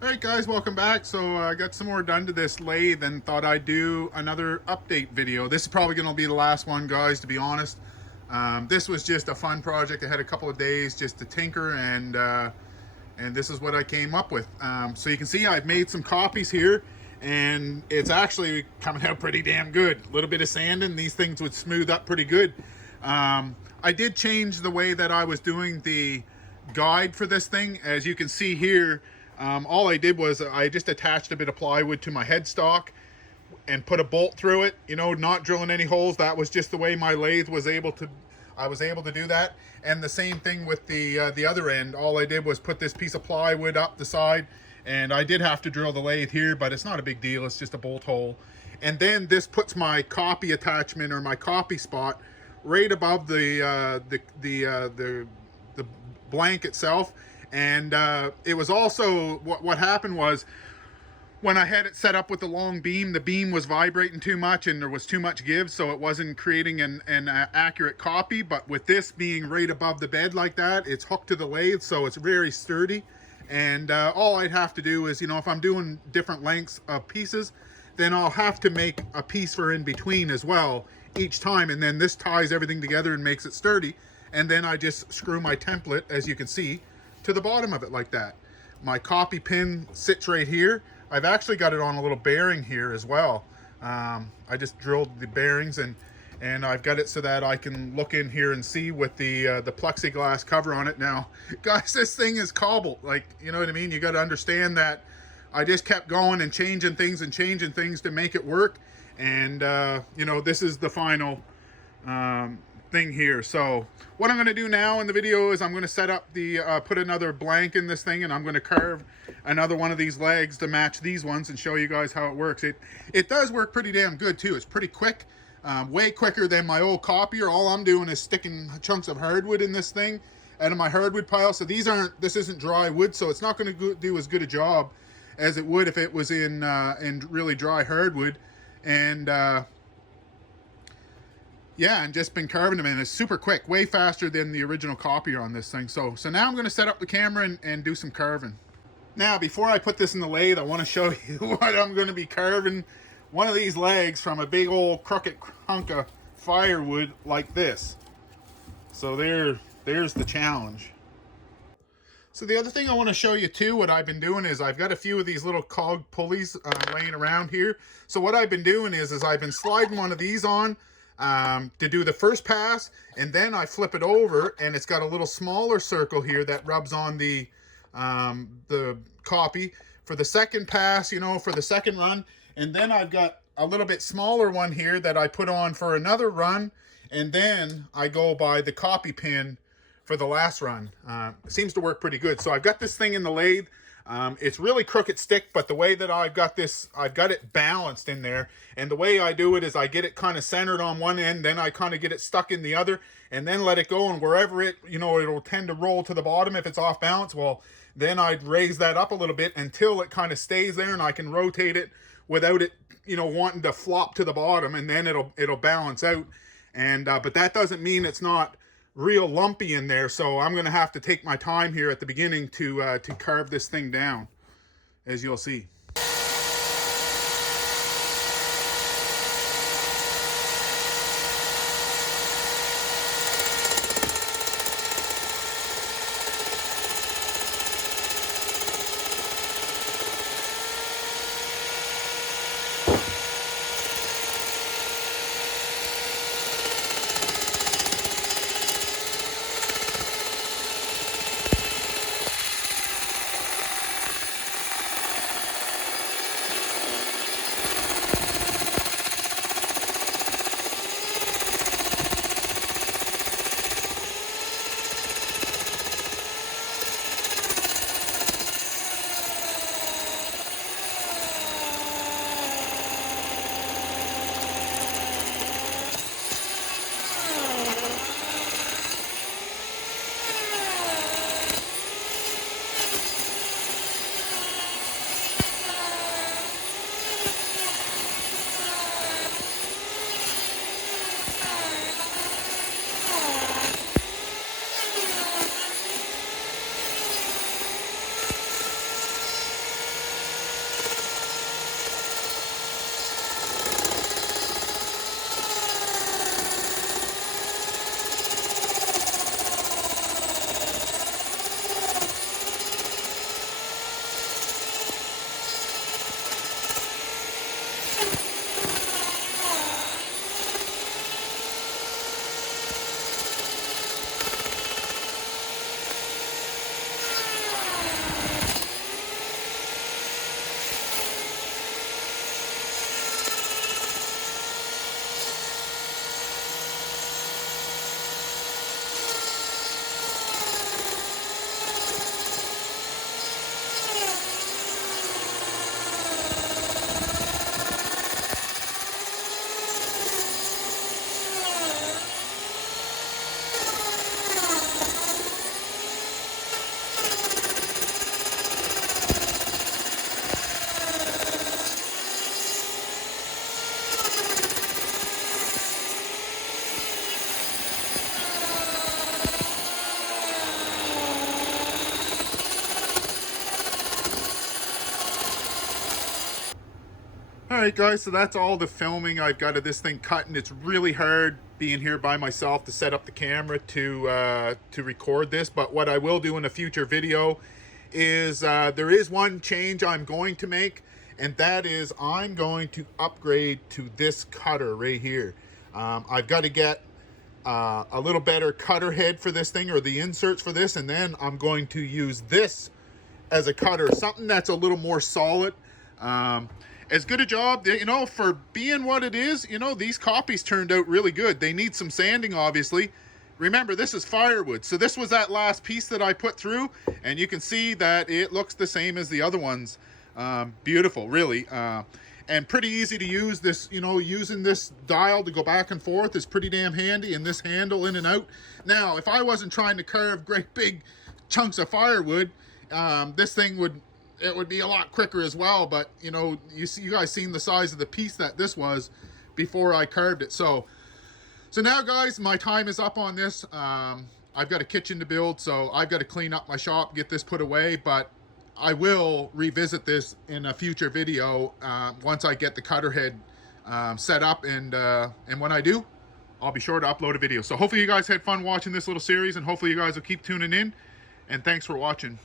Alright guys, welcome back. So I got some more done to this lathe and thought I'd do another update video. This is probably going to be the last one, guys, to be honest. This was just a fun project. I had a couple of days just to tinker, and this is what I came up with. So you can see I've made some copies here, and it's actually coming out pretty damn good. A little bit of sanding, these things would smooth up pretty good. I did change the way that I was doing the guide for this thing. As you can see here, all I did was I just attached a bit of plywood to my headstock and put a bolt through it, you know, not drilling any holes. That was just the way my lathe was able to, I was able to do that. And the same thing with the other end. All I did was put this piece of plywood up the side, and I did have to drill the lathe here, but it's not a big deal. It's just a bolt hole. And then this puts my copy attachment, or my copy spot, right above the blank itself. And it was also, what happened was, when I had it set up with the long beam, the beam was vibrating too much and there was too much give, so it wasn't creating an accurate copy. But with this being right above the bed like that, it's hooked to the lathe, so it's very sturdy. And all I'd have to do is, you know, if I'm doing different lengths of pieces, then I'll have to make a piece for in between as well each time, and then this ties everything together and makes it sturdy. And then I just screw my template, as you can see, to the bottom of it like that. My copy pin sits right here. I've actually got it on a little bearing here as well. I just drilled the bearings, and I've got it so that I can look in here and see with the plexiglass cover on it. Now, guys, this thing is cobbled. Like, you know what I mean? You got to understand that I just kept going and changing things to make it work. And, you know, this is the final thing here. So what I'm going to do now in the video is I'm going to set up the put another blank in this thing, and I'm going to carve another one of these legs to match these ones and show you guys how it works. It does work pretty damn good too. It's pretty quick, way quicker than my old copier. All I'm doing is sticking chunks of hardwood in this thing out of my hardwood pile. So this isn't dry wood, so it's not going to do as good a job as it would if it was in really dry hardwood. And yeah, and just been carving them, and it's super quick, way faster than the original copier on this thing. So now I'm going to set up the camera and do some carving. Now, before I put this in the lathe, I want to show you what I'm going to be carving. One of these legs from a big old crooked hunk of firewood like this. So there's the challenge. So the other thing I want to show you too, what I've been doing is I've got a few of these little cog pulleys laying around here. So what I've been doing is I've been sliding one of these on to do the first pass, and then I flip it over, and it's got a little smaller circle here that rubs on the copy for the second pass, you know, for the second run. And then I've got a little bit smaller one here that I put on for another run, and then I go by the copy pin for the last run. It seems to work pretty good. So I've got this thing in the lathe. It's really crooked stick, but the way that I've got it balanced in there. And the way I do it is I get it kind of centered on one end, then I kind of get it stuck in the other, and then let it go. And wherever it, you know, it'll tend to roll to the bottom if it's off balance. Well, then I'd raise that up a little bit until it kind of stays there, and I can rotate it without it, you know, wanting to flop to the bottom, and then it'll balance out. And but that doesn't mean it's not real lumpy in there, so I'm gonna have to take my time here at the beginning to carve this thing down, as you'll see. All right, guys, so that's all the filming I've got of this thing cutting. It's really hard being here by myself to set up the camera to record this, but what I will do in a future video is there is one change I'm going to make, and that is I'm going to upgrade to this cutter right here. I've got to get a little better cutter head for this thing, or the inserts for this, and then I'm going to use this as a cutter, something that's a little more solid. As good a job, you know, for being what it is, you know, these copies turned out really good. They need some sanding, obviously. Remember, this is firewood, so this was that last piece that I put through, and you can see that it looks the same as the other ones. Beautiful, really, and pretty easy to use. This, you know, using this dial to go back and forth is pretty damn handy, and this handle in and out. Now, if I wasn't trying to carve great big chunks of firewood, this thing would be a lot quicker as well. But you know, you guys seen the size of the piece that this was before I carved it. So now, guys, my time is up on this. I've got a kitchen to build, so I've got to clean up my shop, get this put away, but I will revisit this in a future video once I get the cutter head set up, and when I do, I'll be sure to upload a video. So hopefully you guys had fun watching this little series, and hopefully you guys will keep tuning in, and thanks for watching.